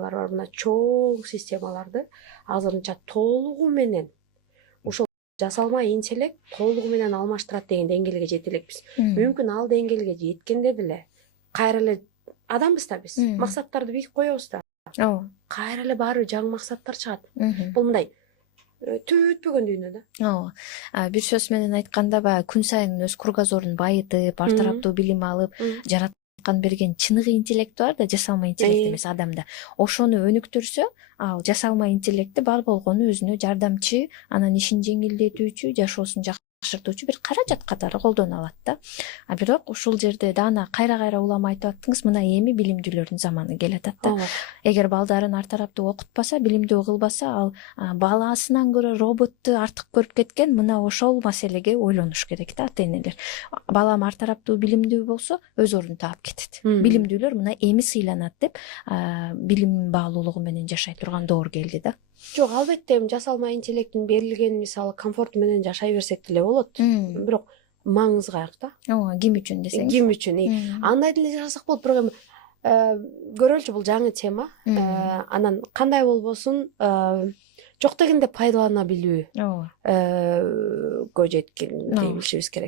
бар, мына чоң системаларды азырынча толугу менен ушул жасалма интеллект толугу менен алмаштырат деген деңгээлге жете элекпиз. Мүмкүн ал деңгээлге жеткенде деле кайра эле адамбыз да биз. Максаттарды бийик коебуз да. Кайра эле баары жаңы максаттар чыгат. Бул мындай түбүтпөгөн дүйнө да. Ооба. Бир сөз менен айтканда баягы күн сайын өз кругозорун байытып, ар тараптуу билим алып, жараткан берген чыныгы интеллект бар да, жасалма интеллект эмес адамда. Ошону өнүктүрсө, ал жасалма интеллектти бар болгону өзүнө жардамчы, анан ишин жеңилдетүүчү, жашоосун жакшыртуучу бир каражат катары колдоно алат да. Бирок ушул жерде даана кайра улам айтып аттыңыз, мына эми билимдүүлөрдүн заманы келатат да. Эгер балдарын ар тараптуу окутпаса, билимдүү кылбаса, ал баласынан көрө роботту артык көрүп кеткен, мына ошол маселеге ойлонуш керек да ата-энелер. Балам ар тараптуу билимдүү болсо, өз ордун таап кетет. Билимдүүлөр мына эми сыйланат деп, билим баалуулугу менен жашай турган доор келди да. Жок, албетте жасалма интеллекттин берилген мисалы комфорту менен жашай берсек деле болот. Бирок маңызы каяк да? Ооба, ким үчүн десеңиз. Ким үчүн? Андай деле жашасак болот, бирок эми көрөлүчү, бул жаңы тема. Анан кандай болбосун, жок дегенде пайдалана билүүгө жеткин дей билишибиз керек.